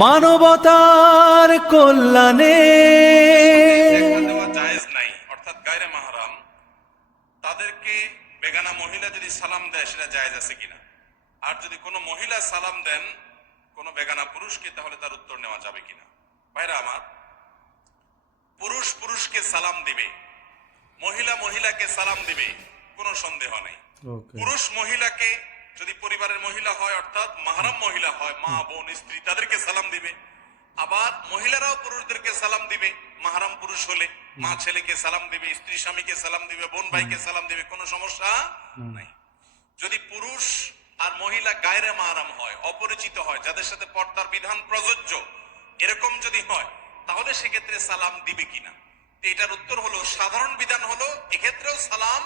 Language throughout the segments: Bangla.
মানবতার কল্যাণে। দেওয়া জায়েজ নাই, অর্থাৎ গায়রে মাহরাম তাদেরকে বেগানা মহিলা যদি সালাম দেয় সেটা জায়েজ আছে কিনা, আর যদি কোনো মহিলা সালাম দেন কোনো বেগানা পুরুষকে তাহলে তার উত্তর নেওয়া যাবে কিনা। ভাইরা আমার, পুরুষ পুরুষকে সালাম দিবে, মহিলা মহিলাকে সালাম দিবে, কোনো সন্দেহ নেই। পুরুষ মহিলাকে যদি পরিবারের মহিলা হয় অর্থাৎ মাহরাম মহিলা হয়, মা বোন স্ত্রী, তাদেরকে সালাম দিবে। আবার মহিলারাও পুরুষদেরকে সালাম দিবে, মাহরাম পুরুষ হলে মা ছেলেকে সালাম দিবে, স্ত্রী স্বামীকে সালাম দিবে, বোন ভাইকে সালাম দিবে, কোনো সমস্যা নাই। যদি পুরুষ আর মহিলা গায়রে মাহরাম হয়, অপরিচিত হয়, যাদের সাথে পর্দার বিধান প্রযোজ্য, এরকম যদি হয় তাহলে সেক্ষেত্রে সালাম দিবে কিনা। এটার উত্তর হলো, সাধারণ বিধান হলো এক্ষেত্রেও সালাম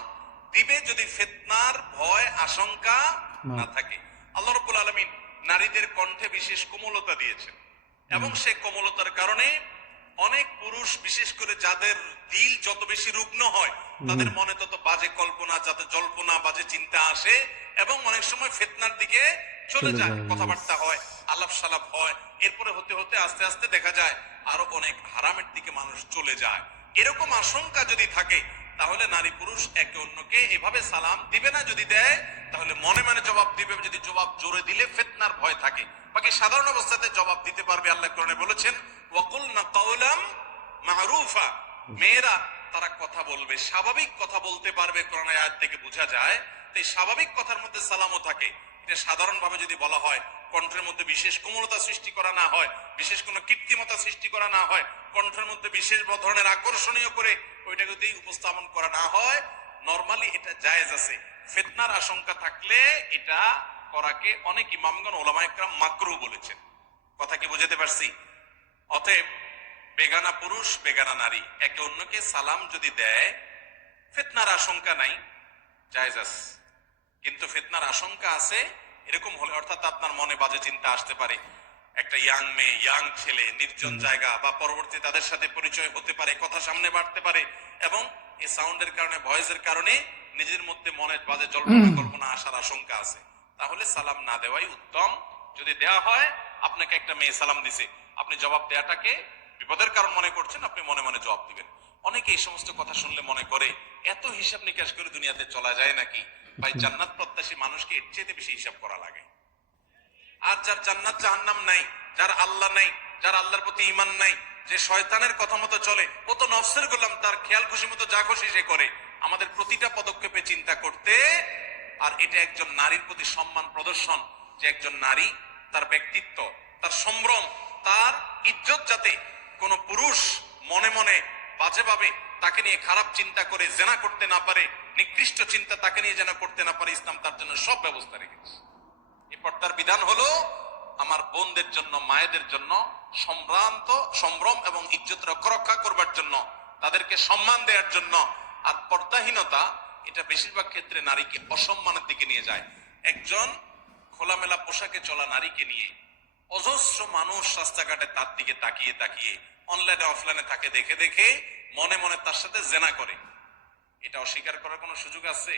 দিবে যদি ফিতনার ভয় আশঙ্কা না থাকে। আল্লাহ রাব্বুল আলামিন নারীদের কণ্ঠে বিশেষ কোমলতা দিয়েছেন এবং সেই কোমলতার কারণে অনেক পুরুষ, বিশেষ করে যাদের দিল যত বেশি রুগ্ন হয়, তাদের মনে তত বাজে কল্পনা, যাতে জল্পনা, বাজে চিন্তা আসে এবং অনেক সময় ফিতনার দিকে চলে যায়, কথাবার্তা হয়, আলাপ সালাপ হয়, এরপরে হতে হতে আস্তে আস্তে দেখা যায় আরো অনেক হারামের দিকে মানুষ চলে যায়। এরকম আশঙ্কা যদি থাকে তাহলে নারী পুরুষ একে অন্যকে এভাবে সালাম দিবে না। যদি দেয় তাহলে মনে মনে জবাব দিবে, যদি জবাব জোরে দিলে ফিতনার ভয় থাকে। বাকি সাধারণ অবস্থাতে জবাব দিতে পারবে। আল্লাহ কোরআনে বলেছেন, ওয়াকুলনা কাওলাম মারুফা, মেয়েরা তারা কথা বলবে, স্বাভাবিক কথা বলতে পারবে। কোরআন আয়াত থেকে বোঝা যায় এই স্বাভাবিক কথার মধ্যে সালামও থাকে। এটা সাধারণ ভাবে যদি বলা হয়, কণ্ঠের মধ্যে বিশেষ কোমলতা সৃষ্টি করা না হয়, বিশেষ কোনো কৃত্রিমতা সৃষ্টি করা না হয়, কণ্ঠের মধ্যে বিশেষ ধরনের আকর্ষণীয় করে ওইটা যদি উপস্থাপন করা না হয়, নরমালি এটা জায়েজ আছে। ফিতনার আশঙ্কা থাকলে এটা করাকে অনেক ইমামগণ, ওলামায়ে কেরাম মাকরুহ বলেছেন। কথা কি বুঝাতে পারছি? অতএব বেগানা পুরুষ বেগানা নারী একে অন্যকে সালাম যদি দেয়, ফিতনার আশঙ্কা নাই, জায়েজ আছে। কিন্তু ফিতনার আশঙ্কা আছে এরকম হলে, অর্থাৎ আপনার মনে বাজে চিন্তা আসতে পারে, একটা ইয়াং মেয়ে, ইয়াং ছেলে, নির্জন জায়গা বা পরবর্তী তাদের সাথে পরিচয় হতে পারে, কথা সামনে বাড়তে পারে এবং এই সাউন্ডের কারণে, ভয়েসের কারণে নিজের মধ্যে মনে বাজে জল্পনা কল্পনা আসার আশঙ্কা আছে, তাহলে সালাম না দেওয়াই উত্তম। যদি দেওয়া হয়, আপনাকে একটা মেয়ে সালাম দিছে, আপনি জবাব দেওয়াটাকে বিপদের কারণ মনে করছেন, আপনি মনে মনে জবাব দিবেন। অনেকে এই সমস্ত কথা শুনলে মনে করে, এত হিসাব নিকাশ করে দুনিয়াতে চলা যায় নাকি? ভাই, জান্নাত প্রত্যাশী মানুষকে এর চেয়ে বেশি হিসাব করা লাগে। আর যার জান্নাত জাহান্নাম নাই, যার আল্লাহ নাই, যার আল্লাহর প্রতি ঈমান নাই, যে শয়তানের কথা মতো চলে, ও তো নফসের গোলাম, তার খেয়াল খুশি মতো যা খুশি সে করে। আমাদের প্রতিটা পদক্ষেপে চিন্তা করতে, আর এটা একজন নারীর প্রতি সম্মান প্রদর্শন, যে একজন নারী, তার ব্যক্তিত্ব, তার সম্ভ্রম, তার ইজ্জত যাতে কোন পুরুষ মনে মনে বাজেভাবে তাকে নিয়ে খারাপ চিন্তা করে জেনা করতে না পারে, নিকৃষ্ট চিন্তা তাকে নিয়ে যেন করতে না পারে, ইসলাম তার জন্য সব ব্যবস্থা রেখেছে। এই পর্দার বিধান হলো আমার বোনদের জন্য, মায়েদের জন্য সম্ভ্রম এবং ইজ্জত রক্ষা করবার জন্য, তাদেরকে সম্মান দেওয়ার জন্য। আর পর্দাহীনতা এটা বেশিরভাগ ক্ষেত্রে নারীকে অসম্মানের দিকে নিয়ে যায়। একজন খোলামেলা পোশাকে চলা নারীকে নিয়ে অজস্র মানুষ রাস্তাঘাটে তার দিকে তাকিয়ে তাকিয়ে, অনলাইনে অফলাইনে তাকে দেখে দেখে মনে মনে তার সাথে জেনা করে। এটা অস্বীকার করার কোনো সুযোগ আছে?